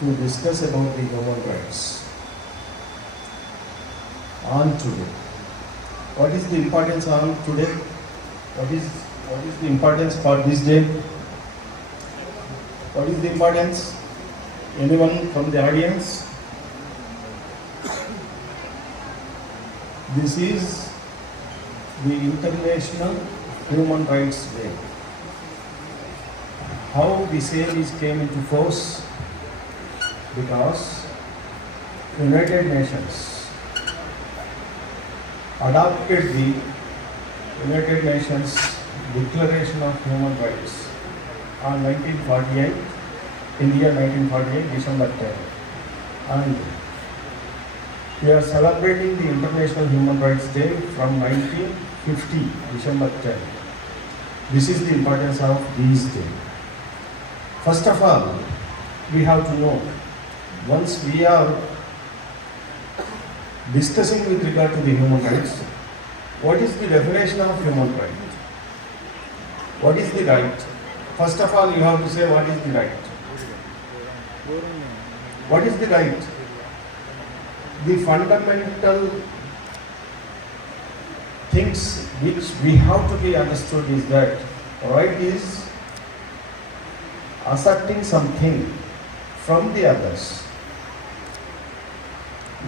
to discuss about the human rights on today. What is the importance on today? What is the importance for this day? What is the importance? Anyone from the audience? This is the International Human Rights Day. How the same came into force? Because United Nations adopted the United Nations Declaration of Human Rights on 1948, India 1948, December 10. And we are celebrating the International Human Rights Day from 1950, December 10. This is the importance of this day. First of all, we have to know, once we are discussing with regard to the human rights, what is the definition of human right? What is the right? First of all, you have to say what is the right. What is the right? The fundamental things which we have to be understood is that right is asserting something from the others,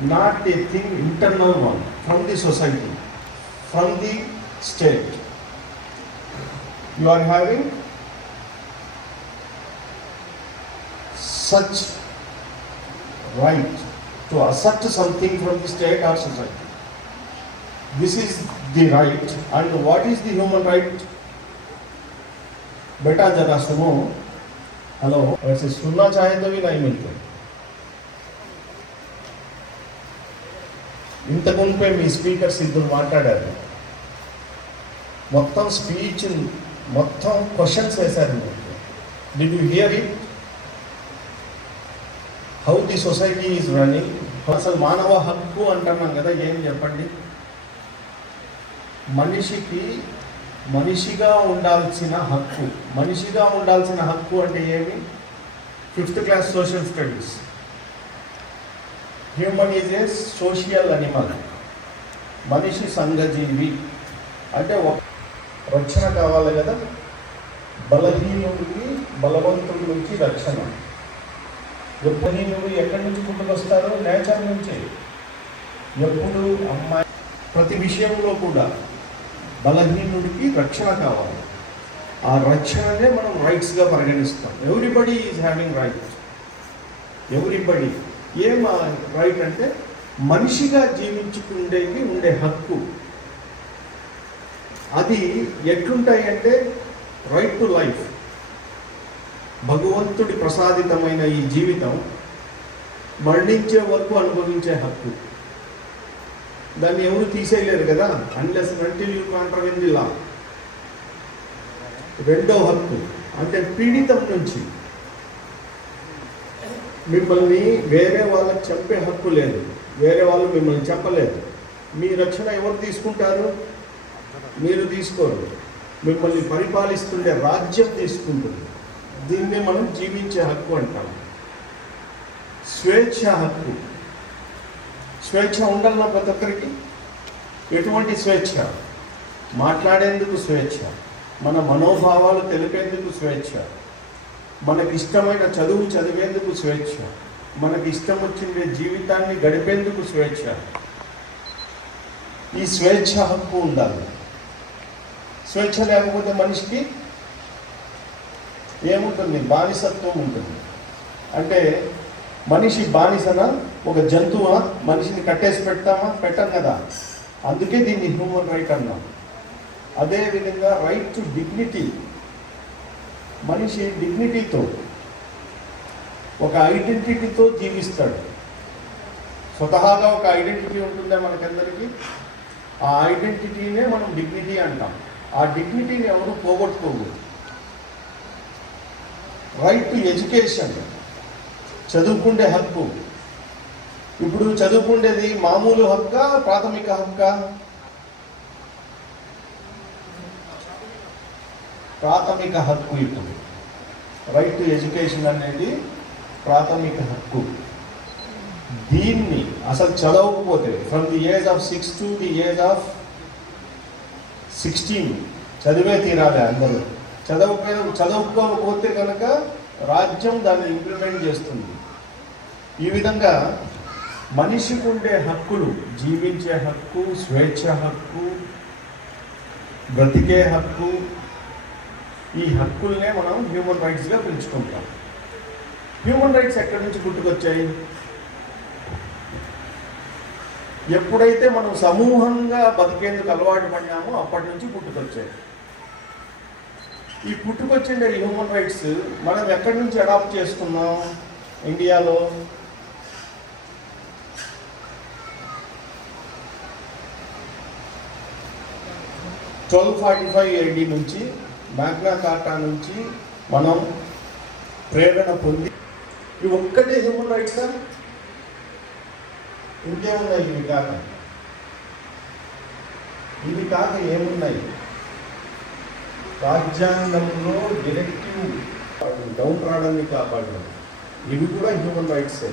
not a thing internal one, from the society, from the state. You are having such right to assert something from the state or society. This is the right. And what is the human right? बेटा जरा सुनो. Hello, वैसे सुनना चाहे तो भी नहीं मिलते. ఇంతకుముందే మీ స్పీకర్స్ ఇద్దరు మాట్లాడారు. మొత్తం స్పీచ్ మొత్తం క్వశ్చన్స్ వేశారు. Did you here it? How the society is running. అసలు మానవ హక్కు అంటున్నాం కదా, ఏం చెప్పండి? మనిషికి మనిషిగా ఉండాల్సిన హక్కు. మనిషిగా ఉండాల్సిన హక్కు అంటే ఏమి? 5th class social studies. Human is a social animal. మనిషి సంఘజీవి. అంటే రక్షణ కావాలి కదా. బలహీనుడికి బలవంతుడి నుంచి రక్షణ. బలహీనుడు ఎక్కడి నుంచి పుట్టుకొస్తారు? నేచర్ నుంచే. ఎప్పుడు అమ్మాయి ప్రతి విషయంలో కూడా బలహీనుడికి రక్షణ కావాలి. ఆ రక్షణనే మనం రైట్స్గా పరిగణిస్తాం. Everybody is having right. Everybody. ఏం రైట్ అంటే మనిషిగా జీవించుకుండేది ఉండే హక్కు. అది ఎట్లుంటాయి అంటే రైట్ టు లైఫ్. భగవంతుడి ప్రసాదితమైన ఈ జీవితం మరణించే వరకు అనుభవించే హక్కు. దాన్ని ఎవరు తీసేయలేరు కదా, unless until you contravene the law. రెండో హక్కు అంటే పీడితం నుంచి. మిమ్మల్ని వేరే వాళ్ళకి చంపే హక్కు లేదు. వేరే వాళ్ళు మిమ్మల్ని చంపలేదు. మీ రక్షణ ఎవరు తీసుకుంటారు? మీరు తీసుకోరు. మిమ్మల్ని పరిపాలిస్తుండే రాజ్యం తీసుకుంటుంది. దీన్నే మనం జీవించే హక్కు అంటాం. స్వేచ్ఛ హక్కు. స్వేచ్ఛ ఉండాలన్న ప్రతి ఒక్కరికి. ఎటువంటి స్వేచ్ఛ? మాట్లాడేందుకు స్వేచ్ఛ, మన మనోభావాలు తెలిపేందుకు స్వేచ్ఛ, మనకి ఇష్టమైన చదువు చదివేందుకు స్వేచ్ఛ, మనకి ఇష్టం వచ్చిన జీవితాన్ని గడిపేందుకు స్వేచ్ఛ. ఈ స్వేచ్ఛ హక్కు ఉండాలి. స్వేచ్ఛ లేకపోతే మనిషికి ఏముంటుంది? బానిసత్వం ఉంటుంది. అంటే మనిషి బానిసనా? ఒక జంతువా? మనిషిని కట్టేసి పెడతామా? పెట్టం కదా. అందుకే దీన్ని హ్యూమన్ రైట్ అన్నాం. అదేవిధంగా రైట్ టు డిగ్నిటీ. మనిషి డిగ్నిటీతో, ఒక ఐడెంటిటీతో జీవిస్తాడు. స్వతహాగా ఒక ఐడెంటిటీ ఉంటుందే మనకందరికీ. ఆ ఐడెంటిటీనే మనం డిగ్నిటీ అంటాం. ఆ డిగ్నిటీని ఎవరు పోగొట్టుకోకూడదు. Right to education. చదువుకుండే హక్కు. ఇప్పుడు చదువుకుండేది మామూలు హక్క, ప్రాథమిక హక్క? ప్రాథమిక హక్కు. ఇప్పుడు రైట్ టు ఎడ్యుకేషన్ అనేది ప్రాథమిక హక్కు. దీన్ని అసలు చదవకపోతే from the age of 6 to the age of 16 చదివే తీరాలి అందరూ. చదువుకోకపోతే కనుక రాజ్యం దాన్ని ఇంప్లిమెంట్ చేస్తుంది. ఈ విధంగా మనిషికి ఉండే హక్కులు, జీవించే హక్కు, స్వేచ్ఛ హక్కు, బ్రతికే హక్కు, ఈ హక్కుల్నే మనం హ్యూమన్ రైట్స్గా పిలుచుకుంటాం. హ్యూమన్ రైట్స్ ఎక్కడి నుంచి పుట్టుకొచ్చాయి? ఎప్పుడైతే మనం సమూహంగా బతికేందుకు అలవాటు పడినామో అప్పటి నుంచి పుట్టుకొచ్చాయి. ఈ పుట్టుకొచ్చిన ఈ హ్యూమన్ రైట్స్ మనం ఎక్కడి నుంచి అడాప్ట్ చేసుకున్నాం? ఇండియాలో 1245 AD నుంచి మ్యాగ్నా కార్టా నుంచి మనం ప్రేరణ పొంది, ఇవి ఒక్కటే హ్యూమన్ రైట్సా? ఇంకేమున్నాయి? ఇవి కాక ఏమున్నాయి? రాజ్యాంగంలో డైరెక్టివ్ డౌన్ రావడాన్ని కాపాడడం, ఇవి కూడా హ్యూమన్ రైట్సే,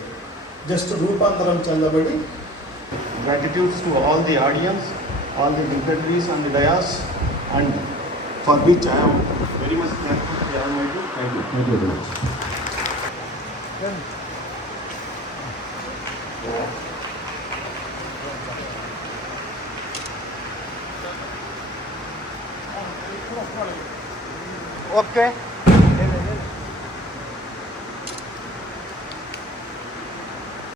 జస్ట్ రూపాంతరం చెందబడి. Gratitudes to all the audience, all the dignitaries on the dais, and for which I am very much thankful to the Almighty. Thank you. Thank you very much. Okay.